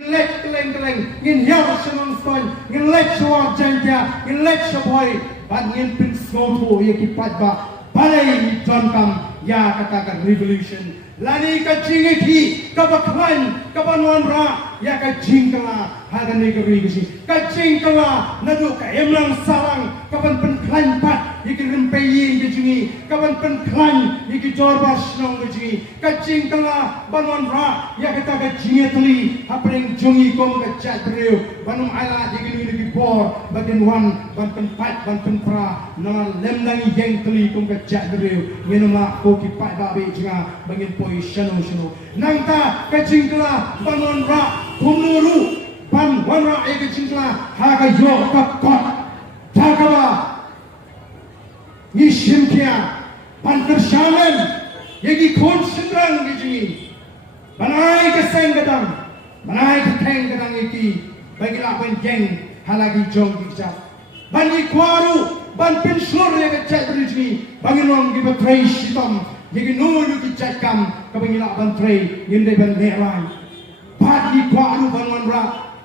Let keleng ngin hiao senong stoi ngin let suar janja ngin let seboy ban ngin pin snow ye kipat ba balai ni John kam ya katakan revolution lani ka jingiti ka baklan ka banwan ra ya ka jingkala hagan negeri gisi ka jingkala nadu ka emlang sarang ka ban pen klan pat ye ki rempeyin gisi ka ban pen klan ye ki jorba snong gisi ka jingkala banwan ra ya kata ka jingetli hapring jungi kom ka chatreu banum ala ye ki ni bor bagen wan ban pen pat ban pen pra na lemnang yengtli kom ka chatreu ngenuma ko ki pat ba be jinga bangin poi shano nangta ka jingkala banwan ra kumnuru ban wanra ege jingla haga yo ka kot takaba ni shimkia ban kershamen yegi kon sendrang giji banai ke seng gadang banai ke teng gadang iki bagi la ban jeng halagi jong gija ban ni kwaru ban penshur yege chatri bagi nong gi betray shitam yegi no yu gi chatkam ka bagi la ban tray yende ban lerai pat ni kwaru ban wanra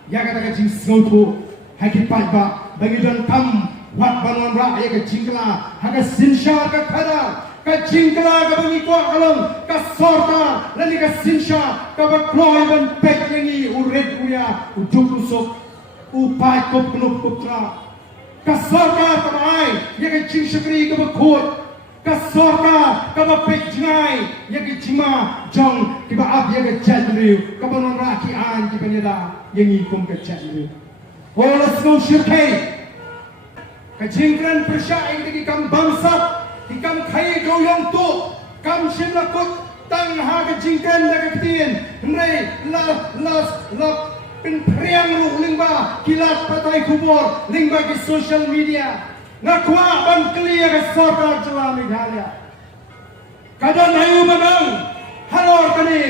ya kata jing snow hakipat ba bagi dan kam wat banwan ra ya ka jingkla haga sinsha ka khada ka jingkla ka bagi ko along ka sorta lani ka sinsha ka ba kloi ban pek yangi ured uya ujuk usuk upai kop knop koptra ka sorta ka mai ya ka jing shakri ka ba khot ka sorta ka ba pek jingai ya ka jima jong ki ba ab ya ka jadriu ka banwan ra ki an ki banida yang ikum kecil. Orang semua syirkai. Kejingkran persyai di kam bangsa, di kam kai doyong tu, kam simlakut tang ha kejingkran dak ketien. Nrai la pen phriang lu lingba kilat patai kubur lingba di social media. Ngakwa ban clear ke sorta jela Meghalaya. Kadang ayu manang halor kani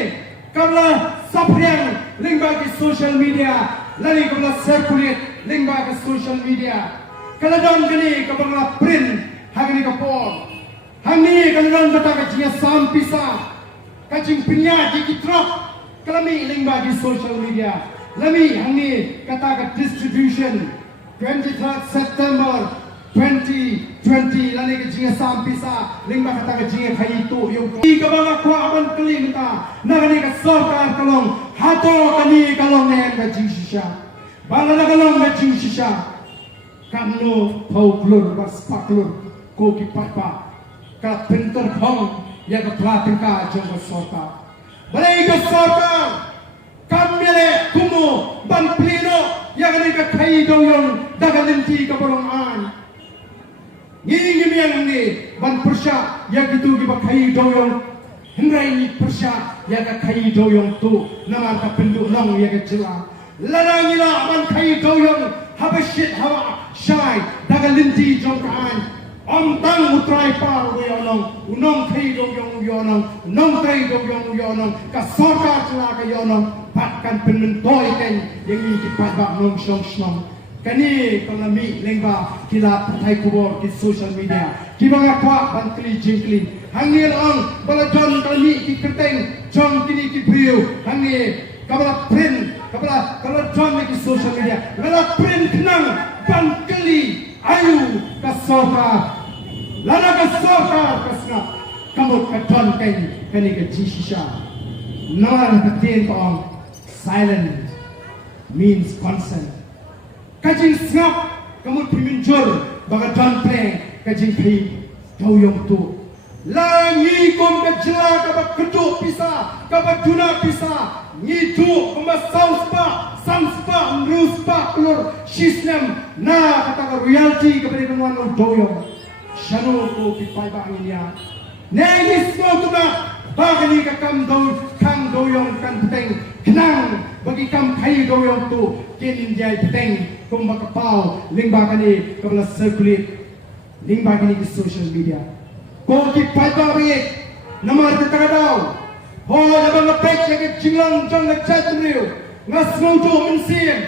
kamla phriang lingba ke social media lari kamla circulate lingba ke social media kaladon gani kamla print hagani ka por hangni kaladon kata ka jingsam pisa kajing pinya di kitrok kalami lingba ke social media lami hangni kata ka distribution 23 September 2020 lani ke jingsam pisa lingba kata ka jing khai tu yung ka banga kwa aban kling ta nagani ka sarkar kalong hato kani kalong nen ka jing shisha bangala kalong ka jing shisha kamno phau klur bas paklur ko ki papa ka printer khong ya ka platin ka jong ka sorta balai ka sorta kamele kumo ban plino ya kani ka khai doyong dagalenti ka bolong an ngini yang ni ban persya ya gitu gi bakai doyong hindrai ni persya ya ka kai doyong tu nama ka penduk long ya ka jela larang ila ban kai doyong habashit hawa shai daga linti jong kaan om tang utrai par we onong unong kai doyong yonong nong kai doyong yonong ka sorka jela ka yonong patkan penentoy ken yang ni kipat ba nong shong kani kalami lengba kila patai kubur di social media kiba ngakwa bantli jingkli hangil ang balajon kalami ki kerteng jong kini ki priu hangi kabala print kabala jon di social media kabala print kenang bantli ayu kasorka lana kasorka kasna kamut kajon kani ke jishisha nalar katin tong silent means consent kajing snap kamu piminjur baga John Pleng kajing kai doyong tu langi kom ka jela ka ba keduk pisa ka ba duna pisa ngidu koma sauspa samspa nuspa klur system na kata ka royalty ka ba dengan wan doyong shano ko pipai ba ngiya nengi small tu na bagani ka kam doyong kan teng kenang bagi kam kai doyong tu kin jai teng kum bakapau lingba kani kabla circulate lingba kani ke social media ko ki pada bi namar ke kadau ho da bang pek ke jinglang jong le chat riu ngasmo do mensim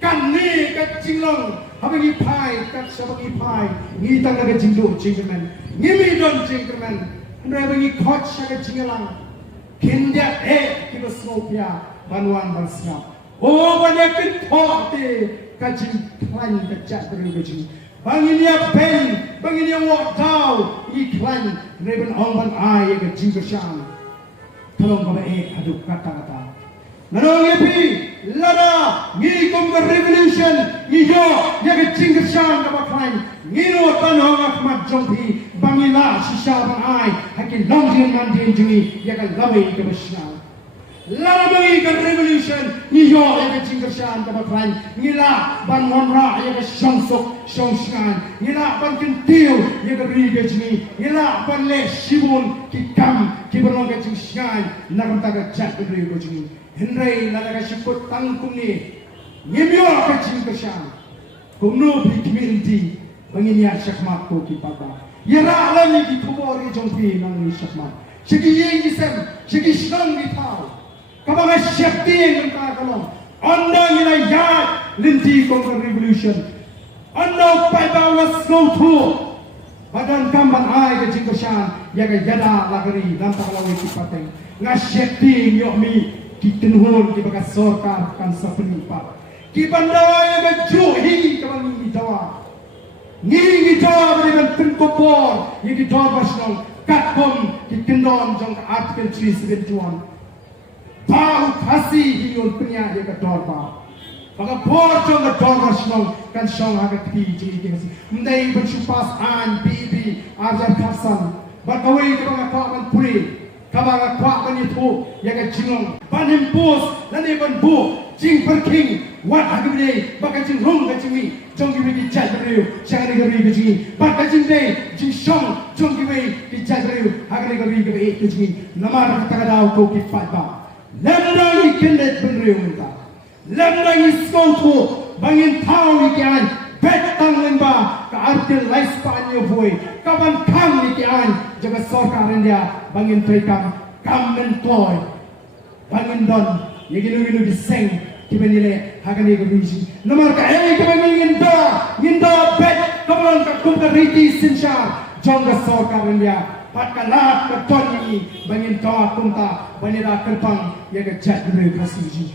kan ni ke jinglang habagi pai kat sabagi pai ni tang ke jingdo jingman ni mi don jingman ndai bagi coach ke jinglang kinja ki basopia banwan basna Oh banyak kentok te kajing klan kejat dari kajing. Bangin dia pen, bangin dia walk down iklan reben ongban ai kajing kesyang. Tolong kau aduk kata-kata. Nanong yepi lada ngi kom ke revolution iyo ya kajing kesyang kapa klan. Ngino tanong akmat jongpi bangila sisa bang ai hakin longjin mandin jungi ya kan lawe ke besyang. Lala bangi ke revolution iyo ya kajing kesyang kapa klan. Ngila ban monra ya ke syongsok syongskan. Ngila ban kentil ya ke ri jungi. Ngila ban le shibun ki kam ki berong kajing syan nakam taga jat ke ri jungi. Henry lala ka syukut tangkung ni ngimyo kajing kesyang. Kumno bi community bangin ya syakmat ko ki papa. Ya ra alam ni ki kubor ki jongpi nang ni syakmat. Sigi jingsam, sigi shnang ni tau. Kabang syakti ng kakalong. Anda nila yat linti kong revolution. Anda paiba was go through. Badan kamban ay ka jingkosyan yaga yada lagari dan takalaway ki pateng. Nga syakti nyo mi ki tinhon ki baga sorkar kan sa penipa. Ki bandawa yaga juhi kabang ni dawa. Ngi dawa beriban tengkopor yagi dawa basnong katkom ki kendon jong artikel 371. Bau kasih hiyon punya dia ke dorba. Baka porjong ke dorba senong kan song agak ti jadi kasih. Mendai bersupas an bibi ajar kasan. Bakawai ke banga kuaman puri. Kabanga kuaman itu ya ke jingong. Banim bos lani ban bu jing perking. Wat agak baka jing rong ke jingi. Jong kiwe di jat beriu. Syangani ke beri ke jingi. Baka jing day jing song jong kiwe di jat beriu. Agak ke beri ke jingi. Namar kata kadau kau kifat ba. Lemrangi kendet benriu minta. Lemrangi skotu bangin tau ikian betang lemba ke artil laispanyo boy. Kapan kam ikian jaga sorkaran dia bangin pekam kam mentoy. Bangin don ya ginu diseng kibenile hagani gebisi. Nomor ka kebangin nginda bet kapan ka kumka riti sinsha jonga sorkaran dia. Patkalat ke ton ini bangin tawa kunta banira kerpang ya ke jat kasih